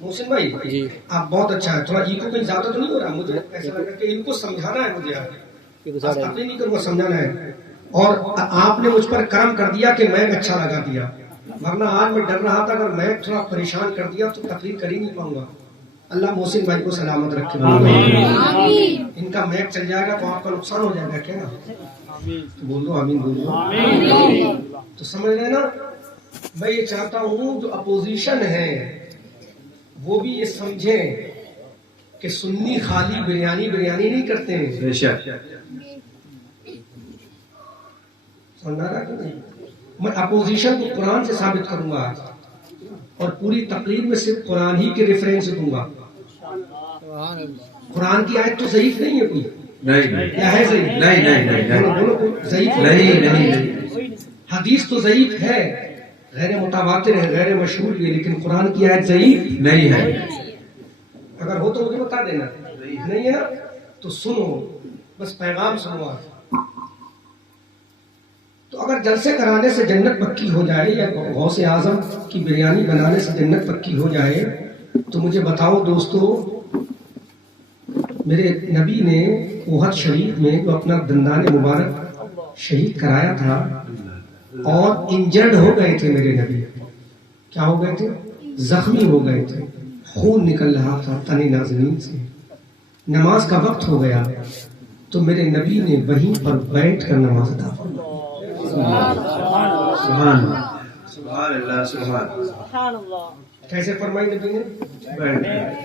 محسن بھائی جی آپ بہت اچھا ہے, تھوڑا ایگو کہیں زیادہ تو نہیں ہو رہا؟ مجھے ایسا لگا کہ ان کو سمجھانا ہے, مجھے تقریر نہیں کروں, سمجھانا ہے. اور آپ نے مجھ پر کرم کر دیا کہ میں اچھا لگا دیا, ورنہ آج میں ڈر رہا تھا اگر میں تھوڑا پریشان کر دیا تو تقریر کر ہی نہیں پاؤں گا. اللہ محسن بھائی کو سلامت رکھے. ان کا میک چل جائے گا تو آپ کا نقصان ہو جائے گا کیا نا؟ بول دو آمین, بول دو. تو سمجھ رہے نا, میں یہ چاہتا ہوں جو اپوزیشن ہے وہ بھی یہ سمجھیں کہ سنی خالی بریانی نہیں کرتے ہیں. میں اپوزیشن کو قرآن سے ثابت کروں گا آج, اور پوری تقریر میں صرف قرآن ہی کے ریفرنس دوں گا. قرآن کی آیت تو ضعیف نہیں ہے کوئی, کیا ہے ضعیف؟ نہیں. حدیث تو ضعیف ہے, غیر متواتر ہے, غیر مشہور ہے, لیکن قرآن کی آیت ضعیف نہیں ہے. اگر ہو تو مجھے بتا دینا, نہیں ہے نا تو سنو, بس پیغام سنو. تو اگر جلسے کرانے سے جنت پکی ہو جائے یا غوث اعظم کی بریانی بنانے سے جنت پکی ہو جائے تو مجھے بتاؤ دوستو, میرے نبی نے احد شریف میں جو اپنا دندان مبارک شہید کرایا تھا اور انجرڈ ہو گئے تھے, میرے نبی کیا ہو گئے تھے؟ زخمی ہو گئے تھے, خون نکل رہا تھا تن نازنین سے, نماز کا وقت ہو گیا تو میرے نبی نے وہیں پر بیٹھ کر نماز ادا فرمائی. سبحان اللہ, سبحان اللہ. کیسے فرمائی نبی نے؟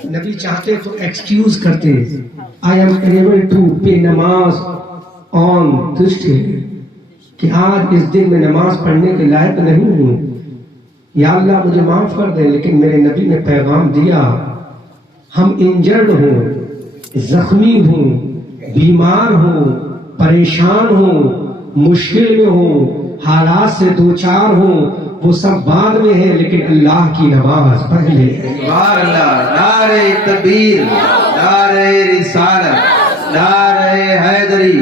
نبی چاہتے تو ایکسکیوز کرتے, I am able to pay نماز on this day, کہ آج اس دن میں نماز پڑھنے کے لائق نہیں ہوں, یا اللہ مجھے معاف کر دے. لیکن میرے نبی نے پیغام دیا, ہم انجرڈ ہوں, زخمی ہوں, بیمار ہوں, پریشان ہوں, مشکل میں ہوں, حالات سے دوچار ہوں, وہ سب بعد میں ہے, لیکن اللہ کی نماز پہلے. سبحان اللہ. نعرہ تکبیر, نعرہ رسالت, نعرہ حیدری,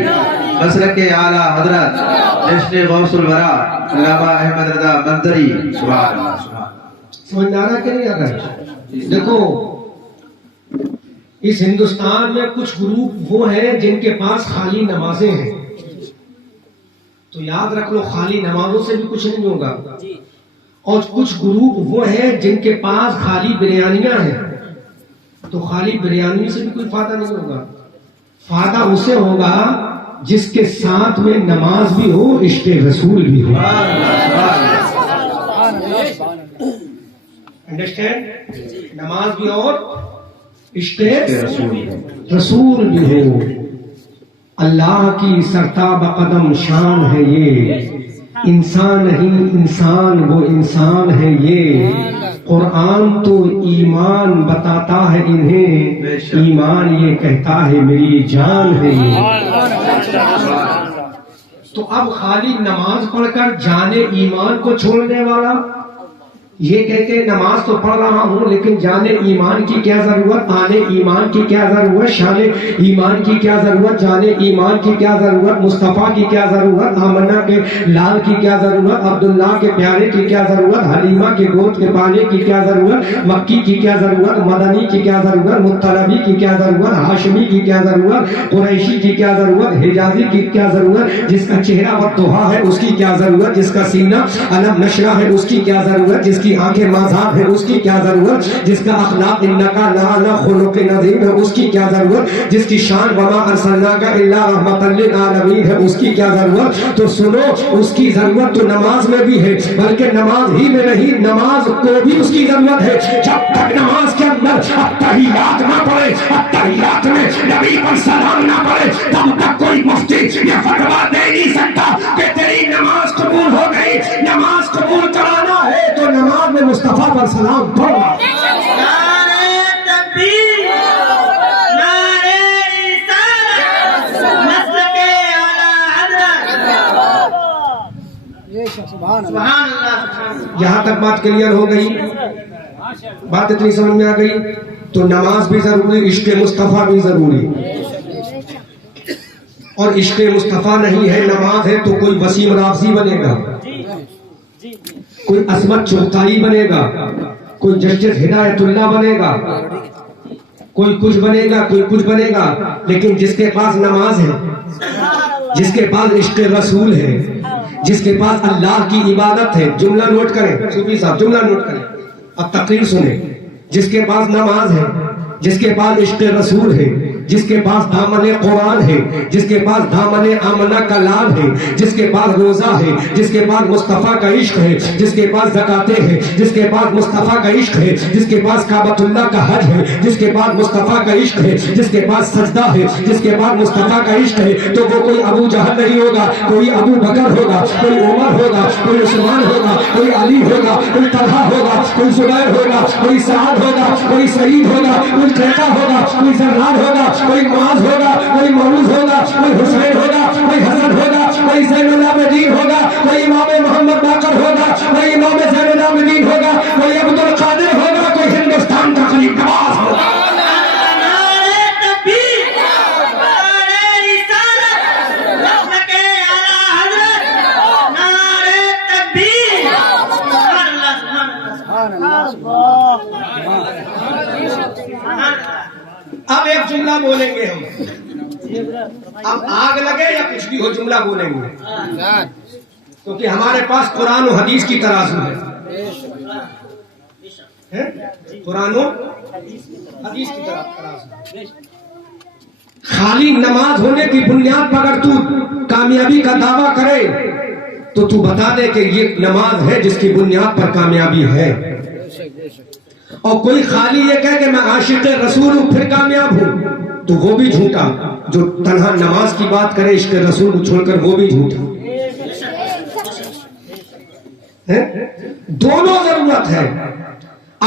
مسلک اعلیٰ حضرت جشن غوث الورا علامہ احمد رضا منظری. سبحان اللہ. سمجھ آ رہا کہ نہیں آ رہا؟ دیکھو اس ہندوستان میں کچھ گروپ وہ ہیں جن کے پاس خالی نمازیں ہیں, تو یاد رکھ لو خالی نمازوں سے بھی کچھ نہیں ہوگا. اور کچھ گروپ وہ ہیں جن کے پاس خالی بریانیاں ہیں, تو خالی بریانی سے بھی کوئی فائدہ نہیں ہوگا. فائدہ اسے ہوگا جس کے ساتھ میں نماز بھی ہو, عشق رسول بھی ہو. انڈرسٹینڈ؟ نماز بھی اور عشق رسول بھی ہو. اللہ کی سرتاب قدم شان ہے یہ, انسان نہیں انسان وہ انسان ہے یہ. قرآن تو ایمان بتاتا ہے انہیں, ایمان یہ کہتا ہے میری جان ہے یہ. تو اب خالی نماز پڑھ کر جانے ایمان کو چھوڑنے والا یہ کہتے ہیں نماز تو پڑھ رہا ہوں لیکن جانے ایمان کی کیا ضرورت, آنے ایمان کی کیا ضرورت, شانے ایمان کی کیا ضرورت, جانے ایمان کی کیا ضرورت, مصطفیٰ کی کیا ضرورت, آمنہ کے لال کی کیا ضرورت, عبداللہ کے پیارے کی کیا ضرورت, حلیمہ کے گود کے پانے کی کیا ضرورت, مکی کی کیا ضرورت, مدنی کی کیا ضرورت, مطلبی کی کیا ضرورت, ہاشمی کی کیا ضرورت, قریشی کی کیا ضرورت, حجازی کی کیا ضرورت, جس کا چہرہ والضحیٰ ہے اس کی کیا ضرورت, جس کا سینہ علم نشرہ ہے اس کی کیا ضرورت, جس کی آنکھیں مذہب ہے اس کی کیا ضرورت, جس کا اخلاق انکا لعلی خلق نظیم ہے اس کی کیا ضرورت, جس کی شان وما ارسلناک الا رحمۃ للعالمین ہے اس کی کیا ضرورت. تو سنو, اس کی ضرورت تو نماز میں بھی ہے, بلکہ نماز ہی میں نہیں, نماز کو بھی اس کی ضرورت ہے. جب تک نماز کے اندر التحیات نہ پڑھے, التحیات میں نبی پر سلام نہ پڑھے, تب تک کوئی مفتی یہ فتویٰ دے نہیں سکتا کہ تیری نماز قبول ہو گئی. نماز قبول کرانا ہے تو نماز میں مصطفیٰ پر سلام پڑھنا. نعرہ تکبیر, نعرہ رسالت, مسلک اعلیٰ حضرت. سبحان اللہ. یہاں تک بات کلیئر ہو گئی, بات اتنی سمجھ میں آ گئی. تو نماز بھی ضروری, عشق مصطفیٰ بھی ضروری. اور عشق مصطفیٰ نہیں ہے, نماز ہے تو کوئی وسیم رافضی بنے گا. کوئی عصمت چغتائی بنے گا، کوئی جسٹس ہدایت اللہ بنے گا، کوئی کچھ بنے گا، کوئی کچھ بنے گا، لیکن جس کے پاس نماز ہے، جس کے پاس عشق رسول ہے، جس کے پاس اللہ کی عبادت ہے، جملہ نوٹ کریں صوفی صاحب، جملہ نوٹ کریں، اب تقریر سنیں، جس کے پاس نماز ہے، جس کے پاس عشق رسول ہے، جس کے پاس دامن قرآن ہے، جس کے پاس دامن آمنہ کا لال ہے، جس کے پاس روزہ ہے، جس کے پاس مصطفیٰ کا عشق ہے، جس کے پاس زکاتیں ہے، جس کے پاس مصطفیٰ کا عشق ہے، جس کے پاس کعبۃ اللہ کا حج ہے، جس کے پاس مصطفیٰ کا عشق ہے، جس کے پاس سجدہ ہے، جس کے پاس مصطفیٰ کا عشق ہے، تو وہ کوئی ابو جہل نہیں ہوگا، کوئی ابو بکر ہوگا، کوئی عمر ہوگا، کوئی عثمان ہوگا، کوئی علی ہوگا، کوئی طلحہ ہوگا، کوئی زبیر ہوگا، کوئی سعد ہوگا، کوئی سعید ہوگا، کوئی قیطہ ہوگا، کوئی زرار ہوگا، کوئی معاذ ہوگا، کوئی معوذ ہوگا، کوئی حسین ہوگا، کوئی حسن ہوگا، کوئی زین العابدین ہوگا، کوئی امام محمد باقر ہوگا، کوئی امام زین العابدین ہوگا، کوئی عبد القادر ہوگا، کوئی ہندوستان کا خلیل نواز ہوگا۔ نعرہ تکبیر، نعرہ رسالت، نسل کے اعلیٰ حضرت، نعرہ تکبیر، سبحان اللہ، سبحان اللہ۔ اب ایک جملہ بولیں گے ہم، اب آگ لگے یا کچھ بھی ہو جملہ بولیں گے، کیونکہ ہمارے پاس قرآن و حدیث کی ترازو ہے، قرآن و حدیث کی ترازو۔ خالی نماز ہونے کی بنیاد پر اگر تو کامیابی کا دعویٰ کرے تو تو بتا دے کہ یہ نماز ہے جس کی بنیاد پر کامیابی ہے، اور کوئی خالی یہ کہے کہ میں عاشق رسول ہوں پھر کامیاب ہوں تو وہ بھی جھوٹا، جو تنہا نماز کی بات کرے عشق رسول کو چھوڑ کر وہ بھی جھوٹا ہے۔ دونوں ضرورت ہے،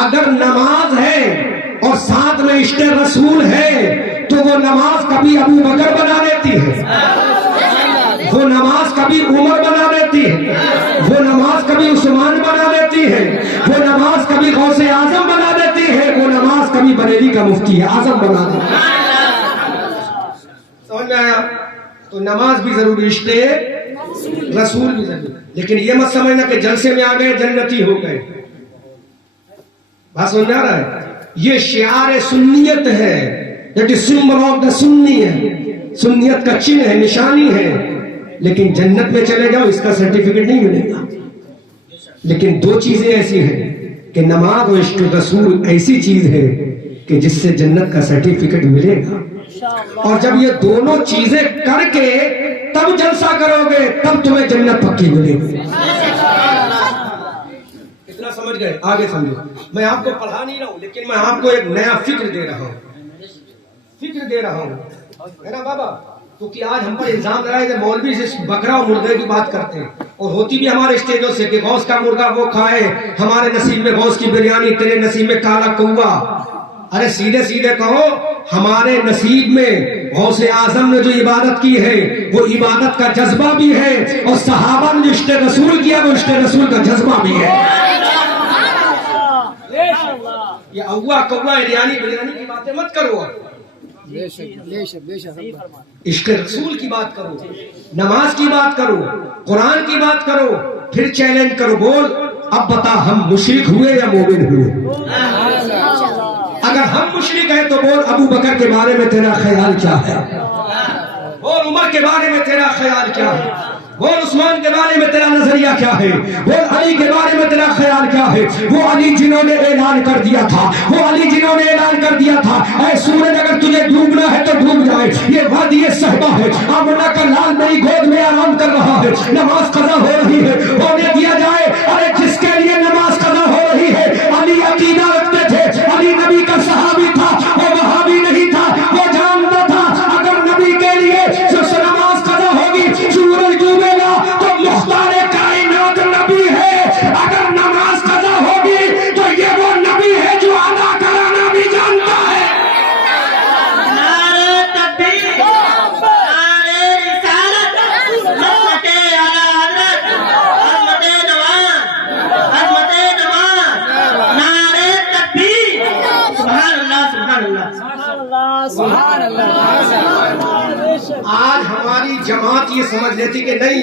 اگر نماز ہے اور ساتھ میں عشق رسول ہے تو وہ نماز کبھی ابو بکر بنا دیتی ہے، وہ نماز کبھی عمر بنا دیتی ہے، وہ نماز کبھی عثمان بنا دیتی ہے، وہ نماز کبھی غوث اعظم بنا دیتی ہے، وہ نماز کبھی بریلی کا مفتی اعظم بنا دیتی ہے۔ سمجھ میں آیا؟ تو نماز بھی ضروری، عشق رسول بھی ضروری، لیکن یہ مت سمجھنا کہ جلسے میں آ گئے جنتی ہو گئے، بات سمجھ آ رہا ہے؟ یہ شعار سنیت ہے، that is symbol of the Sunni ہے، سنیت کا چن ہے، نشانی ہے، لیکن جنت میں چلے جاؤ اس کا سرٹیفکیٹ نہیں ملے گا۔ لیکن دو چیزیں ایسی ہیں کہ نماز اور عشق رسول ایسی چیز ہے کہ جس سے جنت کا سرٹیفکیٹ ملے گا، اور جب یہ دونوں چیزیں کر کے تب جلسہ کرو گے تب تمہیں جنت پکی ملے گی۔ اتنا سمجھ گئے؟ آگے سمجھو، میں آپ کو پڑھا نہیں رہا ہوں لیکن میں آپ کو ایک نیا فکر دے رہا ہوں، ہے نا بابا؟ کیونکہ آج ہم پر الزام لگائے کہ مولوی سے بکرا اور مرغے کی بات کرتے ہیں، اور ہوتی بھی ہمارے اسٹیجوں سے کہ غوث کا مرغا وہ کھائے، ہمارے نصیب میں غوث کی بریانی، تیرے نصیب میں کالا کوا۔ ارے سیدھے سیدھے کہو، ہمارے نصیب میں غوث اعظم نے جو عبادت کی ہے وہ عبادت کا جذبہ بھی ہے، اور صحابہ نے جو عشق رسول کیا وہ عشق رسول کا جذبہ بھی ہے۔ یہ اوا کوا بریانی کی باتیں مت کرو، عشق رسول کی بات کرو، نماز کی بات کرو، قرآن کی بات کرو، پھر چیلنج کرو، بول اب بتا ہم مشرک ہوئے یا مومن ہوئے؟ اگر ہم مشرک ہیں تو بول ابو بکر کے بارے میں تیرا خیال کیا ہے، بول عمر کے بارے میں تیرا خیال کیا ہے، بول عثمان کے بارے میں تیرا نظریہ کیا ہے، بول علی کے بارے میں تیرا خیال کیا ہے۔ وہ علی جنہوں نے اعلان کر دیا تھا، وہ علی جنہوں نے اعلان کر دیا تھا اے سورج اگر تجھے ڈوبنا ہے تو ڈوب جائے، یہ وادی صحبہ ہے، آمنہ کا لال میری گود میں آرام کر رہا ہے، نماز قضا ہو رہی ہے، ہونے دیا جائے۔ ارے جس کے لیے نماز قضا ہو رہی ہے، علی عقیدہ رکھتے تھے، علی نبی کا صحابی تھا، وہ وہابی نہیں تھا، وہ جانتا تھا اگر نبی کے لیے نماز قضا ہوگی، سورج ڈوبے گا تو مختار کائنات نبی ہے، اگر نماز قضا ہوگی تو یہ وہ نبی ہے جو ادا کرانا بھی جانتا ہے۔ نعرہ تکبیر، نعرہ رسالت، نسل کے اعلیٰ حضرت، عظمت نواز، نعرہ تکبیر، سبحان اللہ، سبحان اللہ۔ آج ہماری جماعت یہ سمجھ لیتی کہ نہیں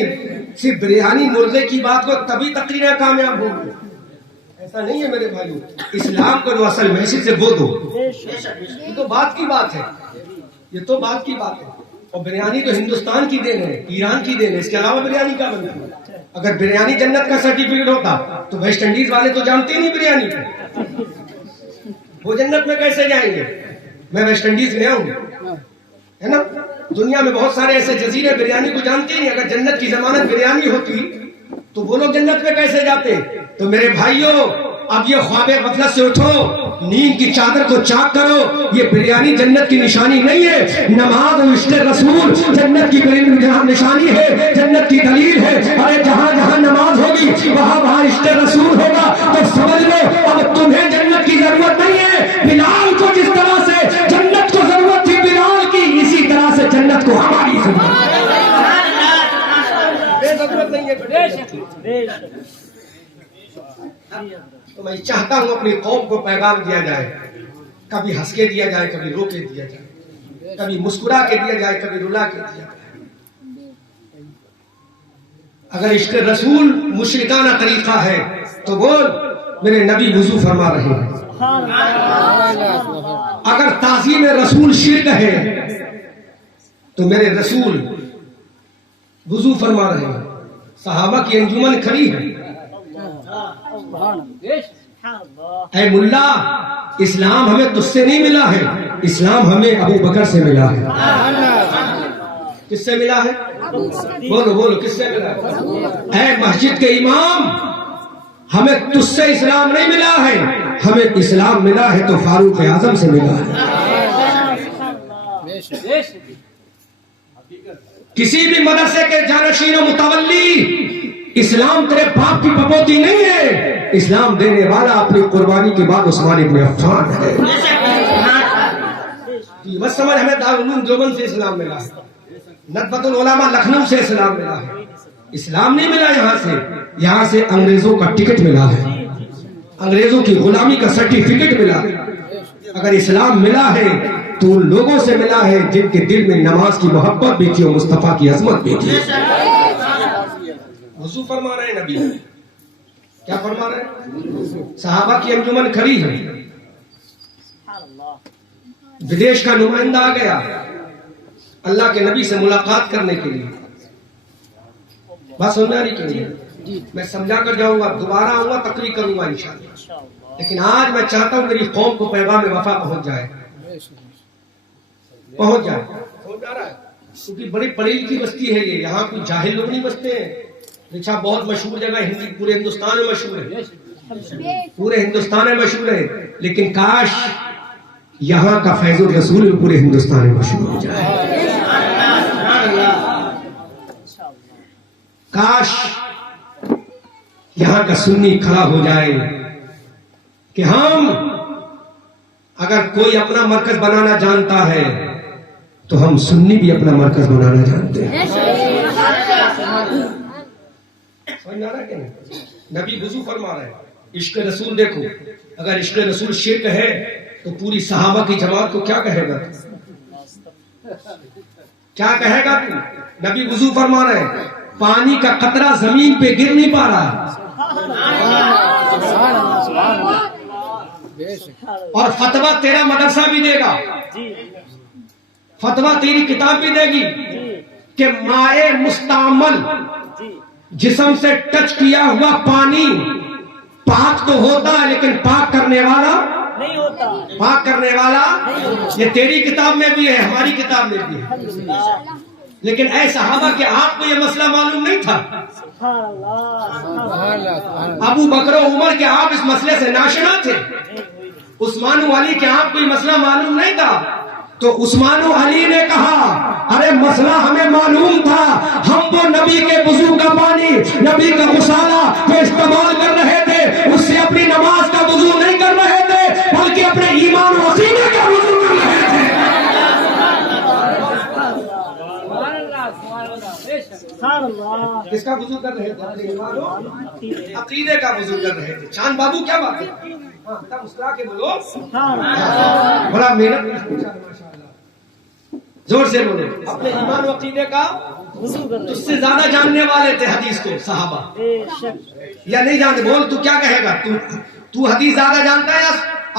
صرف بریانی مرغے کی بات کو تبھی تقریریں کامیاب ہوگی، ایسا نہیں ہے میرے بھائیو. اسلام کو جو اصل میسج ہے وہ دو. یہ تو بات کی بات ہے، یہ تو بات کی بات ہے. اور بریانی تو ہندوستان کی دین ہے، ایران کی دین ہے، اس کے علاوہ بریانی کا بنتا ہے. اگر بریانی جنت کا سرٹیفکیٹ ہوتا تو ویسٹ انڈیز والے تو جانتے ہی نہیں بریانی کو، وہ جنت میں کیسے جائیں گے؟ میں ویسٹ انڈیز گیا ہوں، ہے نا. دنیا میں بہت سارے ایسے جزیرے بریانی کو جانتے ہی نہیں. اگر جنت کی ضمانت بریانی ہوتی تو وہ لوگ جنت میں کیسے جاتے؟ تو میرے بھائیوں، اب یہ خواب غفلت سے اٹھو، نیند کی چادر کو چاک کرو. یہ بریانی جنت کی نشانی نہیں ہے، نماز اور عشق رسول جنت کی نشانی ہے، جنت کی دلیل ہے. ارے جہاں جہاں نماز ہوگی وہاں وہاں عشق رسول ہوگا. تو سمجھ لو اب تمہیں جنت کی ضرورت نہیں ہے. بلال کو جس طرح سے جنت کو ضرورت تھی بلال کی، اسی طرح سے جنت کو ہماری ضرورت نہیں ہے. تو میں چاہتا ہوں اپنی قوم کو پیغام دیا جائے، کبھی ہنس کے دیا جائے، کبھی رو کے دیا جائے، کبھی مسکرا کے دیا جائے، کبھی رلا کے دیا جائے. اگر عشق رسول مشرکانہ طریقہ ہے تو بول میرے نبی وضو فرما رہے ہیں. اگر تعظیم رسول شرک ہے تو میرے رسول وضو فرما رہے ہیں. صحابہ کی انجمن کھڑی ہے. اے ملا، اسلام ہمیں تجھ سے نہیں ملا ہے، اسلام ہمیں ابو بکر سے ملا ہے. کس سے ملا ہے؟ بولو بولو، کس سے ملا ہے؟ اے مسجد کے امام، ہمیں تجھ سے اسلام نہیں ملا ہے، ہمیں اسلام ملا ہے تو فاروق اعظم سے ملا ہے. کسی بھی مدرسے کے جانشین و متولی، اسلام تیرے باپ کی پپوتی نہیں ہے، اسلام دینے والا اپنی قربانی کے بعد عثمان ابن عفان ہے. بس سمجھ، ہمیں دارالعلوم دیوبند سے اسلام ملا ہے، ندوۃ العلماء لکھنؤ سے اسلام ملا ہے. اسلام نہیں ملا یہاں سے انگریزوں کا ٹکٹ ملا ہے، انگریزوں کی غلامی کا سرٹیفکیٹ ملا ہے. اگر اسلام ملا ہے تو ان لوگوں سے ملا ہے جن کے دل میں نماز کی محبت بھی تھی اور مصطفیٰ کی عظمت بھی تھی. وضو فرما رہے ہیں نبی، کیا فرما رہے ہیں؟ صحابہ کی انجمن کھڑی ہے. ودیش کا نمائندہ آ گیا اللہ کے نبی سے ملاقات کرنے کے لیے. بات سمجھ آ رہی کہ نہیں؟ میں سمجھا کر جاؤں گا، دوبارہ آؤں گا، تقریر کروں گا انشاءاللہ. لیکن آج میں چاہتا ہوں میری قوم کو پیغام وفا پہنچ جائے، پہنچ جائے. سمجھ آ رہا ہے؟ کیونکہ بڑی پڑھی لکھی بستی ہے یہ، یہاں کوئی جاہل لوگ نہیں بستے ہیں. رچھا بہت مشہور جگہ ہے، پورے ہندوستان میں مشہور ہے، پورے ہندوستان میں مشہور ہے. لیکن کاش یہاں کا فیض الرسول پورے ہندوستان میں مشہور ہو جائے. کاش یہاں کا سنی کھڑا ہو جائے کہ ہم، اگر کوئی اپنا مرکز بنانا جانتا ہے تو ہم سنی بھی اپنا مرکز بنانا جانتے ہیں. نبی وضو فرما رہے ہیں. عشق رسول دیکھو، اگر عشق رسول شرک ہے تو پوری صحابہ کی جماعت کو کیا کہے گا؟ کیا کہے گا؟ نبی وضو فرما رہے ہیں، پانی کا قطرہ زمین پہ گر نہیں پا رہا، اور فتویٰ تیرا مدرسہ بھی دے گا، فتویٰ تیری کتاب بھی دے گی کہ مائع مستعمل جسم سے ٹچ کیا ہوا پانی پاک تو ہوتا ہے لیکن پاک کرنے والا نہیں ہوتا. پاک کرنے والا یہ تیری کتاب میں بھی ہے، ہماری کتاب میں بھی ہے. لیکن اے صحابہ کہ آپ کو یہ مسئلہ معلوم نہیں تھا. ابو بکر و عمر کے آپ اس مسئلے سے ناشنا تھے. عثمان و علی کے آپ کو یہ مسئلہ معلوم نہیں تھا. تو عثمان و علی نے کہا ارے مسئلہ ہمیں معلوم تھا، ہم وہ نبی کے وضو کا پانی، نبی کا غسالہ جو استعمال کر رہے تھے اس سے اپنی نماز کا وضو نہیں کر رہے تھے بلکہ اپنے ایمان و عقیدے کا وضو کر رہے تھے. کس کا وضو کر رہے تھے؟ عقیدے کا وضو کر رہے تھے. چاند بابو کیا بات ہے؟ مسکرا کے بولو، بڑا محنت، زور سے بولو، اپنے ایمان و عقیدے کا تجھ سے زیادہ جاننے والے تھے حدیث کو صحابہ، یا نہیں جانتے؟ بول تو کیا کہے گا؟ تو حدیث زیادہ جانتا ہے یا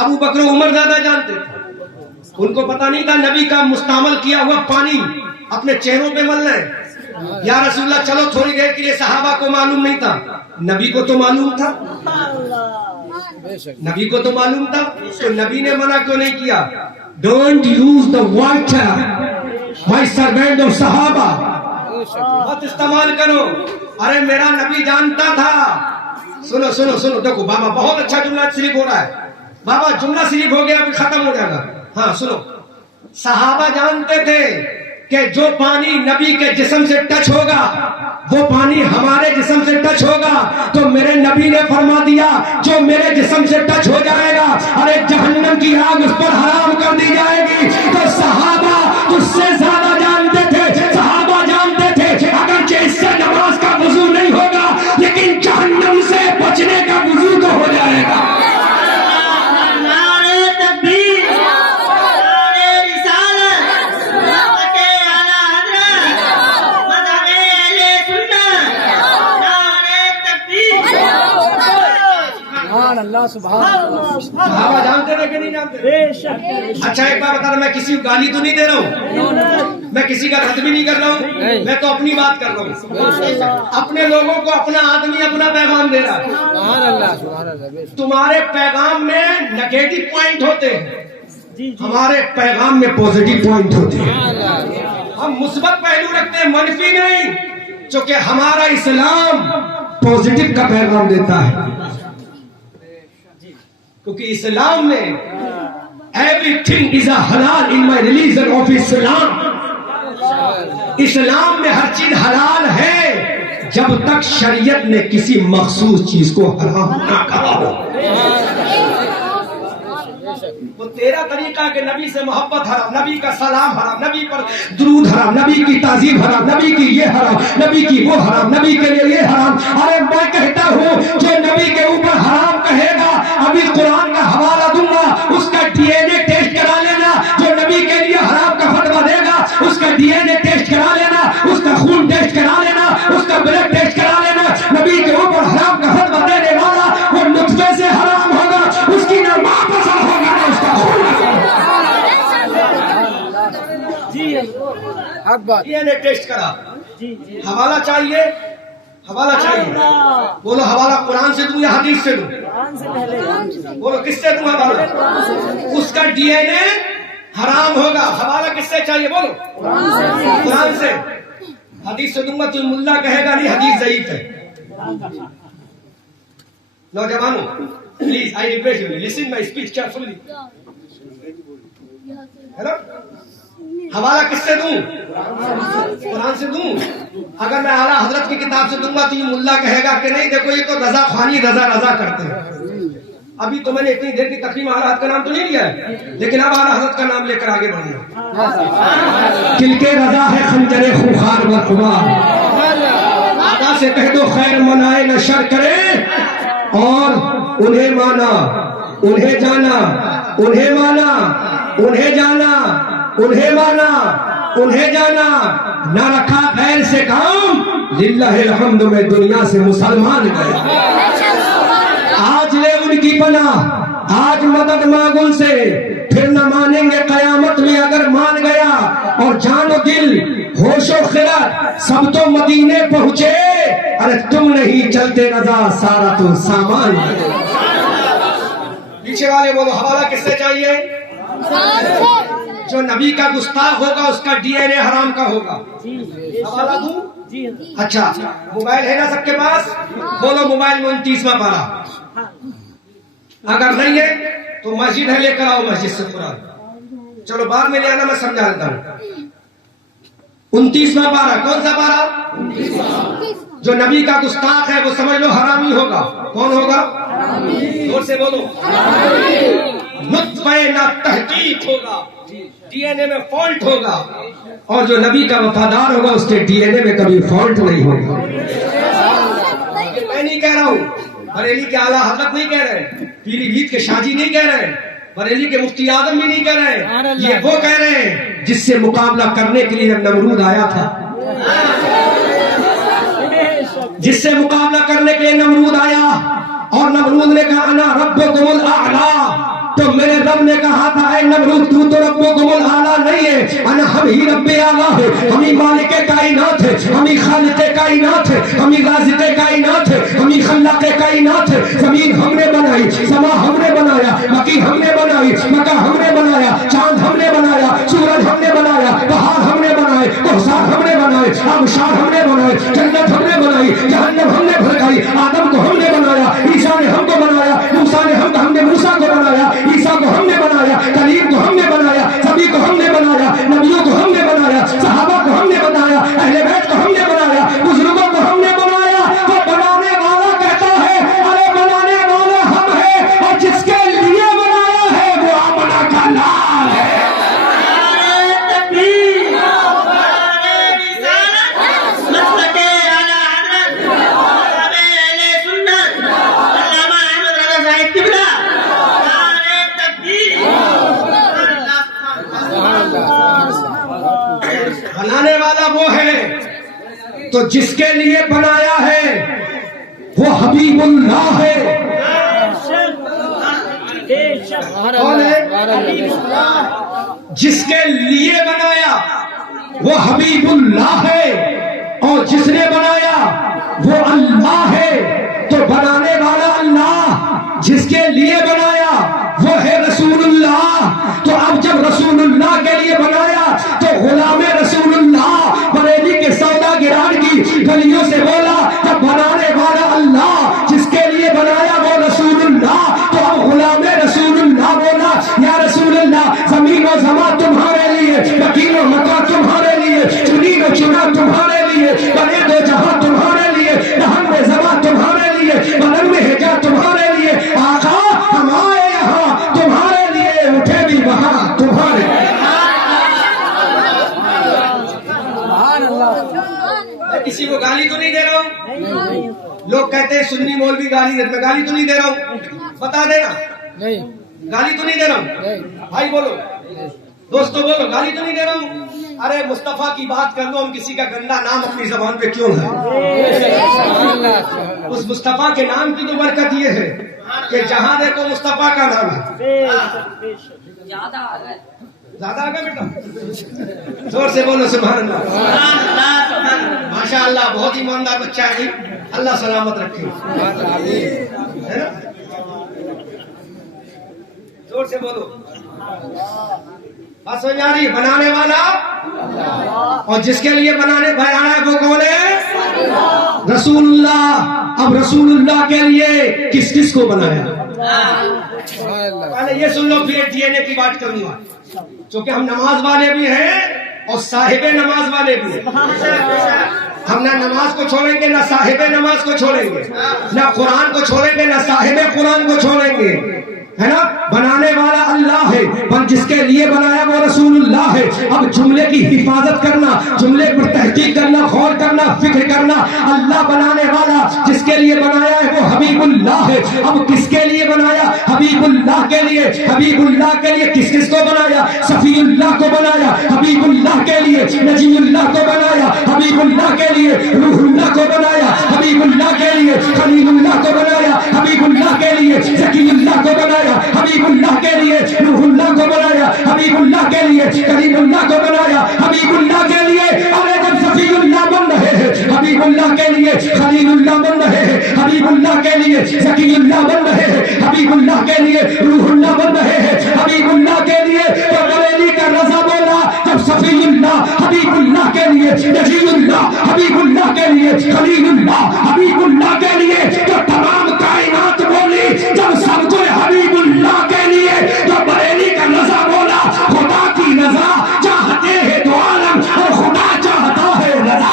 ابو بکر و عمر زیادہ جانتے تھے؟ ان کو پتا نہیں تھا نبی کا مستعمل کیا ہوا پانی اپنے چہروں پہ ملنا ہے؟ یا رسول اللہ چلو تھوڑی دیر کے لیے، صحابہ کو معلوم نہیں تھا، نبی کو تو معلوم تھا، نبی کو تو معلوم تھا، تو نبی نے منع کیوں نہیں کیا؟ Don't use the water my servant اور صحابہ، مت استعمال کرو۔ ارے میرا نبی جانتا تھا۔ سنو سنو سنو، دیکھو بابا بہت اچھا جملہ سلیپ ہو رہا ہے، بابا جملہ سلیپ ہو گیا ابھی ختم ہو جائے گا۔ ہاں سنو، صحابہ جانتے تھے کہ جو پانی نبی کے جسم سے ٹچ ہوگا وہ پانی ہمارے جسم سے ٹچ ہوگا، تو میرے نبی نے فرما دیا جو میرے جسم سے ٹچ ہو جائے گا ارے جہنم کی آگ اس پر حرام کر دی جائے گی۔ تو صحابہ اس سے زیادہ جانتے تھے، صحابہ جانتے تھے اگرچہ اس سے نماز کا وضو نہیں ہوگا لیکن جہنم سے بچنے کا وضو تو ہو جائے گا۔ صحابہ جانتے تھے کہ نہیں جانتے؟ اچھا ایک بار بتا، میں کسی کو گالی تو نہیں دے رہا ہوں، میں کسی کا رد بھی نہیں کر رہا ہوں، میں تو اپنی بات کر رہا ہوں، اپنے لوگوں کو اپنا آدمی اپنا پیغام دے رہا ہے۔ تمہارے پیغام میں نگیٹو پوائنٹ ہوتے ہیں، ہمارے پیغام میں پوزیٹو پوائنٹ ہوتے ہیں، ہم مثبت پہلو رکھتے ہیں منفی نہیں، چونکہ ہمارا اسلام پوزیٹو کا پیغام دیتا ہے، کیونکہ اسلام میں everything is a halal in my religion of Islam، اسلام میں ہر چیز حلال ہے جب تک شریعت نے کسی مخصوص چیز کو حرام نہ کہا ہو۔ وہ تیرا طریقہ کہ نبی سے محبت حرام، نبی کا سلام حرام، نبی پر درود حرام، نبی کی تعظیم حرام، نبی کی یہ حرام، نبی کی وہ حرام، نبی کے لیے یہ حرام۔ ارے میں کہتا ہوں جو نبی کے اوپر حرام کہے گا ابھی قرآن کا حوالہ دوں گا، اس کا ڈی این اے ٹیسٹ کرا لینا، جو نبی کے لیے حرام کا فتویٰ دے گا اس کا ڈی این اے ٹیسٹ کرا لینا، اس کا خون ٹیسٹ کرا لینا، اس کا بلڈ ٹیسٹ کرا لینا۔ نبی کے اوپر حرام کا فتویٰ دینے والا وہ نطفے سے حرام ہوگا، اس کی نہ ماں پسند ہوگا نہ اس کا خون۔ ڈی این اے ٹیسٹ کرا، حوالہ چاہیے، حوالہ چاہیے، بولو حوالہ قرآن سے دوں یا حدیث سے دوں؟ بولو کس سے دوں حوالہ؟ اس کا ڈی این اے حرام ہوگا، حوالہ کس سے چاہیے؟ بولو قرآن سے۔ حدیث سے دوں گا تو ملا کہے گا نہیں حدیث ضعیف ہے۔ نوجوانوں please I request you listen my speech carefully, ہے نا؟ حوالہ کس سے دوں؟ قرآن سے دوں۔ اگر میں اعلیٰ حضرت کی کتاب سے دوں گا تو یہ ملا کہے گا کہ نہیں دیکھو یہ تو رضا خوانی رضا رضا کرتے ہیں۔ ابھی تو میں نے اتنی دیر کی تقریر میں اعلیٰ حضرت کا نام تو نہیں لیا ہے، لیکن اب اعلیٰ حضرت کا نام لے کر آگے بڑھنا۔ دل کے رضا ہے خنجر خوخار و خمار، آقا سے کہہ دو خیر منائے نہ شر کرے، اور انہیں مانا انہیں جانا، انہیں مانا انہیں جانا، انہیں مانا انہیں جانا، نہ رکھا غیر سے کام، للہ الحمد میں دنیا سے مسلمان گئے۔ آج لے ان کی پناہ، آج مدد مانگ ان سے، پھر نہ مانیں گے قیامت میں اگر مان گیا۔ اور جان و دل ہوش و خرد سب تو مدینے پہنچے، ارے تم نہیں چلتے رضا سارا تو سامان۔ پیچھے والے بولو حوالہ کس سے چاہیے؟ جو نبی کا گستاخ ہوگا اس کا ڈی این اے حرام کا ہوگا۔ حوالہ دوں؟ اچھا موبائل ہے نا سب کے پاس؟ بولو موبائل میں 29واں پارہ، اگر نہیں ہے تو مسجد ہے لے کر آؤ مسجد سے قرآن، چلو بعد میں لے آنا میں سمجھا دیتا ہوں۔ 29واں پارہ، کون سا پارہ؟ جو نبی کا گستاخ ہے وہ سمجھ لو حرامی ہوگا۔ کون ہوگا؟ زور سے بولو۔ نطفہ نہ تحقیق ہوگا، ڈی این اے میں فالٹ ہوگا، اور جو نبی کا وفادار ہوگا اس کے ڈی این اے میں کبھی فالٹ نہیں ہوگا۔ میں نہیں کہہ رہا ہوں، بریلی کے اعلیٰ حضرت نہیں کہہ رہے، پیلی بھیت کے شاہ جی نہیں کہہ رہے، بریلی کے مفتی اعظم بھی نہیں کہہ رہے، یہ وہ کہہ رہے ہیں جس سے مقابلہ کرنے کے لیے نمرود آیا تھا۔ جس سے مقابلہ کرنے کے لیے نمرود آیا اور نمرود نے کہا انا ربکم الاعلی، تو میرے رب نے کہا تھا اے نمرود تو ربکم الاعلی نہیں ہے، انا ہم ہی رب اعلی ہے، ہم ہی مالک کائنات ہے، ہم ہی خالق کائنات ہے، ہم ہی رازق کائنات ہے، ہم ہی خلاق کائنات ہے۔ زمین ہم نے بنائی، سما ہم نے بنایا، مکی ہم نے بنائی، مکہ ہم نے بنایا، چاند ہم نے بنایا، سورج ہم نے بنایا، پہاڑ ہم نے بنائے، کوثر ہم نے بنائے، آبشار ہم نے بنائے، جنت ہم نے بنائی، جہنم ہم نے بھڑکائی، آدم کو ہم نے بنایا، عیسیٰ نے ہم کو بنایا، موسیٰ نے ہم نے موسیٰ کو بنایا، عیسیٰ کو ہم نے بنایا، کلیم کو ہم نے بنایا، سبھی کو ہم نے بنایا، نبیوں کو ہم نے بنایا، صحابہ کو ہم نے بنایا، اہل بیت کو ہم نے بنایا، بزرگوں کو ہم نے بنایا۔ تو بنانے والا کہتا ہے ارے بنانے والا ہم ہیں، اور جس کے لیے بنایا ہے وہ آمنہ کا لال ہے۔ بنانے والا وہ ہے تو جس کے لیے بنایا ہے وہ حبیب اللہ ہے۔ کون ہے؟ جس کے لیے بنایا وہ حبیب اللہ ہے، اور جس نے بنایا وہ اللہ ہے۔ تو بنانے والا اللہ، جس کے لیے بنایا وہ ہے رسول اللہ۔ تو اب جب رسول اللہ کے لیے بنایا تو غلام رسول اللہ بریلی کے سودا گران کی گلیوں سے بولا، جب بنانے والا اللہ جس کے لیے بنایا وہ رسول اللہ، تو اب غلام رسول اللہ بولا یا رسول اللہ زمین و زمان تمہارے لیے، مکین و مکان تمہارے لیے، چنین و چنا تمہارے لیے، بنے دو جہاں تمہارے لیے، رہن میں زمان تمہارے لیے، بدن میں حجا تمہارے لیے۔ آقا ہم آئے یہاں تمہارے لیے، اٹھے بھی وہاں تمہارے لیے۔ کسی کو گالی تو نہیں دے رہا ہوں؟ لوگ کہتے ہیں سنی مولوی گالی دیتے، میں گالی تو نہیں دے رہا ہوں، بتا دینا گالی تو نہیں دے رہا ہوں۔ بھائی بولو، دوستو بولو، گالی تو نہیں دے رہا ہوں۔ ارے مصطفیٰ کی بات کر لو، ہم کسی کا گندا نام اپنی زبان پہ کیوں ہے؟ اس مصطفیٰ کے نام کی تو برکت یہ ہے کہ جہاں دیکھو مصطفیٰ کا نام ہے۔ زیادہ آ گیا بیٹا؟ زور سے بولو سبحان اللہ۔ ماشاء اللہ، بہت ایماندار بچہ ہے، اللہ سلامت رکھے۔ زور سے بولو، بات سمجھ آ رہی ہے؟ بنانے والا اور جس کے لیے بنانا ہے وہ کون ہے؟ رسول اللہ۔ اب رسول اللہ کے لیے کس کس کو بنایا؟ پہلے یہ سن لو، پھر ڈی این اے کی بات کروں گا، چونکہ ہم نماز والے بھی ہیں اور صاحب نماز والے بھی ہیں۔ ہم نہ نماز کو چھوڑیں گے، نہ صاحب نماز کو چھوڑیں گے، نہ قرآن کو چھوڑیں گے، نہ صاحب قرآن کو چھوڑیں گے، ہے نا؟ بنانے والا اللہ ہے، پر جس کے لیے بنایا وہ رسول اللہ ہے۔ اب جملے کی حفاظت کرنا، جملے پر تحقیق کرنا، غور کرنا، فکر کرنا۔ اللہ بنانے والا جس کے لیے بنایا ہے وہ حبیب اللہ ہے۔ اب کس کے لیے بنایا؟ حبیب اللہ کے لیے۔ حبیب اللہ کے لیے کس کس کو بنایا؟ صفی اللہ کو بنایا حبیب اللہ کے لیے، نجی اللہ کو بنایا حبیب اللہ کے لیے، روح اللہ کو بنایا حبیب اللہ کے لیے، خلیل اللہ کو بنایا حبیب اللہ کے لیے، ذکی اللہ کو بنایا حبیب اللہ کے لیے، روح اللہ کو بنایا حبیب اللہ کے لیے، کریم اللہ کو بنایا حبیب اللہ کے لیے۔ ارے جب صفی اللہ بن رہے ہیں حبیب اللہ کے لیے، خلیل اللہ بن رہے ہیں حبیب اللہ کے لیے، ذکی اللہ بن رہے ہیں حبیب اللہ کے لیے، روح اللہ بن رہے ہیں حبیب اللہ کے لیے، تو بریلی کا رضا بولا جب صفی اللہ حبیب اللہ کے لیے، نجی اللہ حبیب اللہ کے لیے، خلیل اللہ حبیب اللہ کے لیے، تو تمام کائنات بولی جب سب کو حبیب اللہ کے لیے، تو بریلی کا رضا بولا خدا کی رضا چاہتے ہیں تو عالم، اور خدا چاہتا ہے رضا۔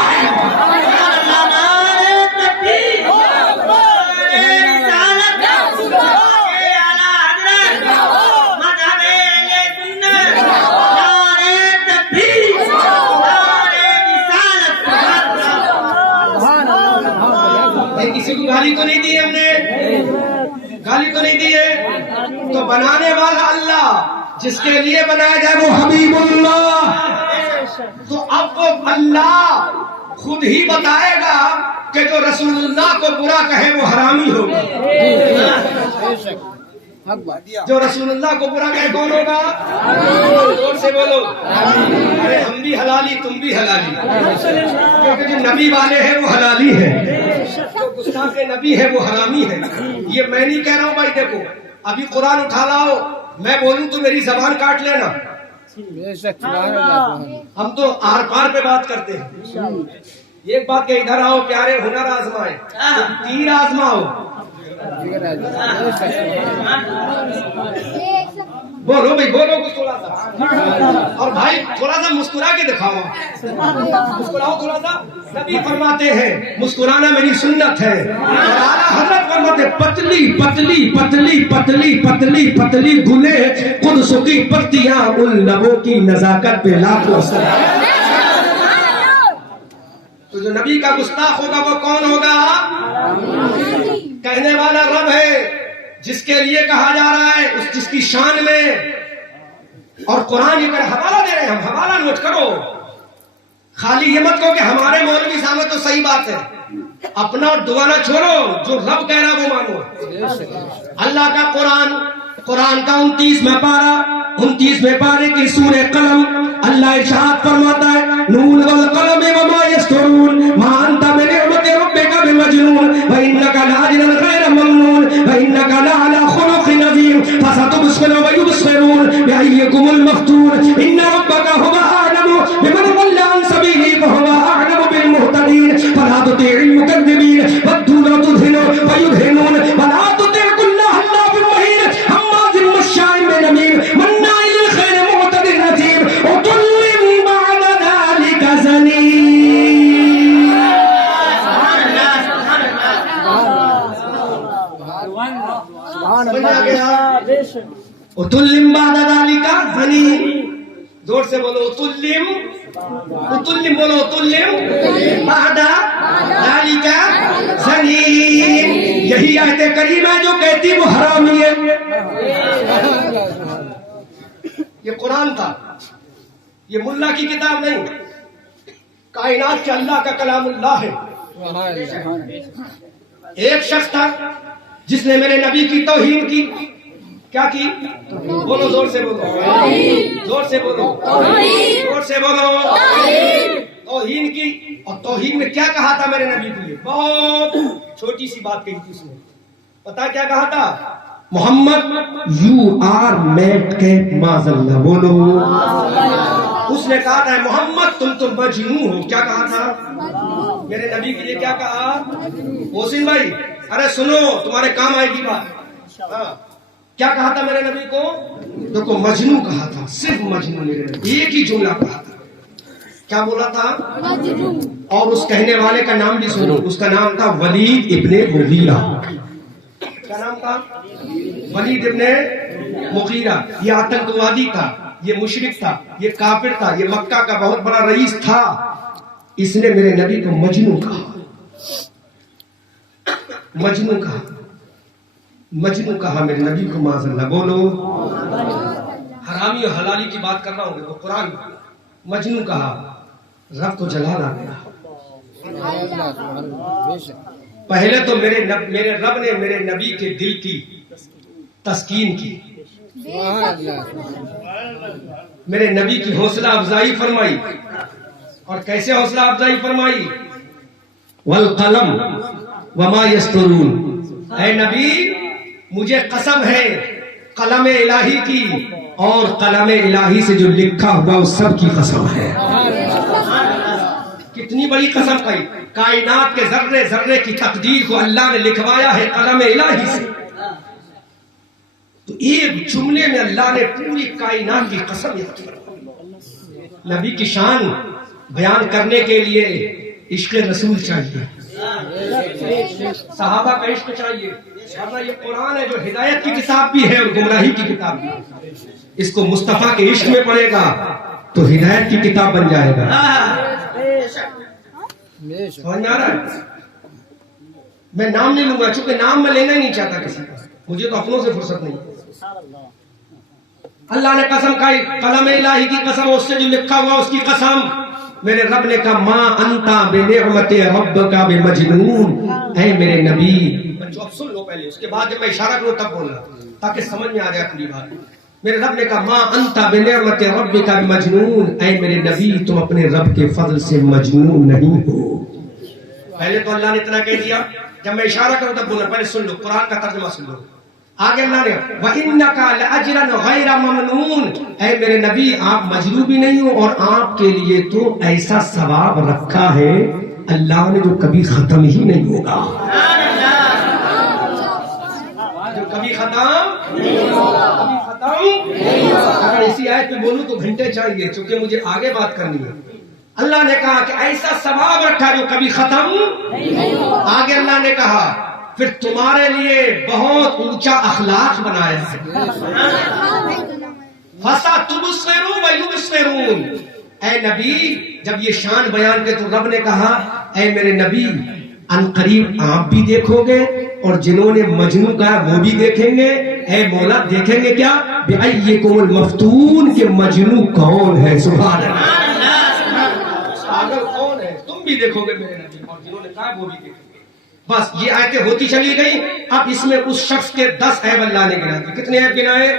کسی کو گالی تو نہیں دی ہم نے؟ گالی تو نہیں دی ہے؟ تو بنانے والا اللہ جس کے لیے بنایا جائے وہ حبیب اللہ۔ تو اب وہ اللہ خود ہی بتائے گا کہ جو رسول اللہ کو برا کہے وہ حرامی ہوگا. جو رسول اللہ کو برا کہے کون ہوگا؟ زور سے بولو. ارے ہم بھی حلالی تم بھی حلالی, کیونکہ جو نبی والے ہیں وہ حلالی ہیں, جو گستاخ نبی ہے وہ حرامی ہے. یہ میں نہیں کہہ رہا ہوں بھائی, دیکھو ابھی قرآن اٹھا لاؤ, میں بولوں تو میری زبان کاٹ لینا. ہم تو آر پار پہ بات کرتے ہیں. ایک بات کہ ادھر آؤ پیارے, ہنر آزمائے, تیر آزماؤ. بولو بھائی, بولو کچھ تھوڑا سا. اور بھائی تھوڑا سا مسکرا کے دکھاؤ, مسکراؤ تھوڑا سا. نبی فرماتے ہیں مسکرانا میری سنت ہے. اعلیٰ حضرت فرماتے ہیں پتلی پتلی پتلی پتلی پتلی پتلی گلے قدس کی پتیاں ان لبوں کی نزاکت پہ لاکھوں سلام. تو جو نبی کا گستاخ ہوگا وہ کون ہوگا؟ کہنے والا رب ہے, جس کے لیے کہا جا رہا ہے, اس جس کی شان میں. اور قرآن یہ حوالہ دے رہے ہیں, ہم حوالہ نوٹ کرو. خالی یہ مت کہو کہ ہمارے مولوی صاحب تو صحیح بات ہے, اپنا اور دوبارہ چھوڑو, جو رب کہہ رہا وہ مانو. اللہ کا قرآن کا 29ویں پارے کی سورہ قلم, اللہ ارشاد فرماتا ہے نون والقلم وما یسطرون ما انت بنعمت ربک بمجنون وانک لعجل غیر ممنون وانک لعلی خلق عظیم فستبصر ویبصرون بأیکم المفتون ان ربک هو اعلم بمن ضل عن سبیلہ وهو اعلم بالمهتدین فلا تطع المکذبین ودوا لو تدهن فیدهنون ولا تطع كل حلاف مهین هماز مشاء بنمیم مناع للخیر معتد اثیم عتل بعد ذلك زنیم. عتل بعد ذلك زنیم. زور سے بولو عتل بولو, عتل بعد ذلك زنیم. یہی آیت کریمہ جو کہتی وہ حرامی ہے. یہ قرآن تھا, یہ ملا کی کتاب نہیں, کائنات کے اللہ کا کلام اللہ ہے. ایک شخص تھا جس نے میرے نبی کی توہین کی. کیا کی؟ بولو زور سے بولو, زور سے بولو, زور سے بولو. توہین کی. اور توہین میں کیا کہا تھا میرے نبی کے لیے؟ بہت چھوٹی سی بات کہی تھی اس نے. پتا کیا کہا تھا؟ محمد یو آر میڈ کیٹ ماذ اللہ. بولو. اس نے کہا تھا محمد تم تو مجنون ہو. کیا کہا تھا میرے نبی کے لیے؟ کیا کہا؟ محسن بھائی ارے سنو, تمہارے کام آئے گی بات. کیا کہا تھا میرے نبی کو؟ دیکھو مجنون کہا تھا, صرف مجنون. میرے نبی ایک ہی جملہ کہا تھا. کیا بولا تھا؟ اور اس کہنے والے کا نام بھی سنو, اس کا نام تھا ولید ابن مغیرہ. کیا نام تھا؟ ولید ابن مغیرہ. یہ آتنکوادی تھا, یہ مشرک تھا, یہ کافر تھا, یہ مکہ کا بہت بڑا رئیس تھا. اس نے میرے نبی کو مجنون کہا, مجنون کہا, مجنون کہا میرے نبی کو. معاذ اللہ. بولو. حرامی اور حلالی کی بات کر رہا ہوں, تو قرآن مجنون کہا. رب کو جلال آ گیا. پہلے تو میرے رب نے میرے نبی کے دل کی تسکین کی, میرے نبی کی حوصلہ افزائی فرمائی. اور کیسے حوصلہ افزائی فرمائی؟ والقلم وما یسطرون. اے نبی مجھے قسم ہے قلم الہی کی, اور قلم الہی سے جو لکھا ہوا اس سب کی قسم ہے. کتنی بڑی قسم کہی. کائنات کے ذرے ذرے کی تقدیر کو اللہ نے لکھوایا ہے قلم الہی سے. تو ایک جملے میں اللہ نے پوری کائنات کی قسم یاد کی. نبی کی شان بیان کرنے کے لیے عشق رسول چاہیے, صحابہ کا عشق چاہیے. ورنہ یہ قرآن ہے جو ہدایت کی کتاب بھی ہے اور گمراہی کی کتاب بھی ہے. اس کو مصطفیٰ کے عشق میں پڑھے گا تو ہدایت کی کتاب بن جائے گا. سمجھ میں آ رہا ہے؟ میں نام نہیں لوں گا, چونکہ نام میں لینا ہی نہیں چاہتا کسی کا, مجھے تو اپنوں سے فرصت نہیں. اللہ نے قسم کھائی, قلم الہی کی قسم, اس سے جو لکھا ہوا اس کی قسم. میرے رب نے کہا ما انتا بنعمت ربک بمجنون، اے میرے نبی بچوں اب سن لو پہلے، اس کے بعد جب میں اشارہ کروں تب بولنا تاکہ سمجھ میں آ جائے پوری بات۔ میرے رب نے کہا ما انتا بنعمت ربک بمجنون، اے میرے نبی تم اپنے رب کے فضل سے مجنون نہیں ہو۔ پہلے تو اللہ نے اتنا کہہ دیا، جب میں اشارہ کروں تب بولنا، پہلے سن لو قرآن کا ترجمہ سن لو۔ آگے اللہ نے وَإِنَّكَ لَأَجْرًا غَيْرَ مَمْنُونَ، اے میرے نبی آپ مجروح بھی نہیں ہو اور آپ کے لیے تو ایسا ثواب رکھا ہے اللہ نے جو کبھی ختم ہی نہیں ہوگا، جو کبھی ختم نہیں ہوگا، کبھی ختم نہیں ہوگا۔ اگر اسی آیت پہ بولوں تو گھنٹے چاہیے چونکہ مجھے آگے بات کرنی ہے۔ اللہ نے کہا کہ ایسا ثواب رکھا جو کبھی ختم نہیں ہوگا۔ آگے اللہ نے کہا پھر تمہارے لیے بہت اونچا اخلاق بنایا ہے۔ فَسَتُبْصِرُ وَيُبْصِرُونَ، اے نبی جب یہ شان بیان کے تو رب نے کہا اے میرے نبی ان قریب آپ بھی دیکھو گے اور جنہوں نے مجنون کہا وہ بھی دیکھیں گے۔ اے مولا دیکھیں گے کیا؟ بِأَيِّكُمُ الْمَفْتُونَ کہ مجنون کون ہے، سبحان اللہ، پاگل کون ہے، تم بھی دیکھو گے میرے نبی اور جنہوں نے کہا وہ بھی دیکھیں گے۔ بس یہ آیتیں ہوتی چلی گئی۔ اب اس میں اس شخص کے 10 عیب اللہ نے گنا دی۔ کتنے عیب گنائے؟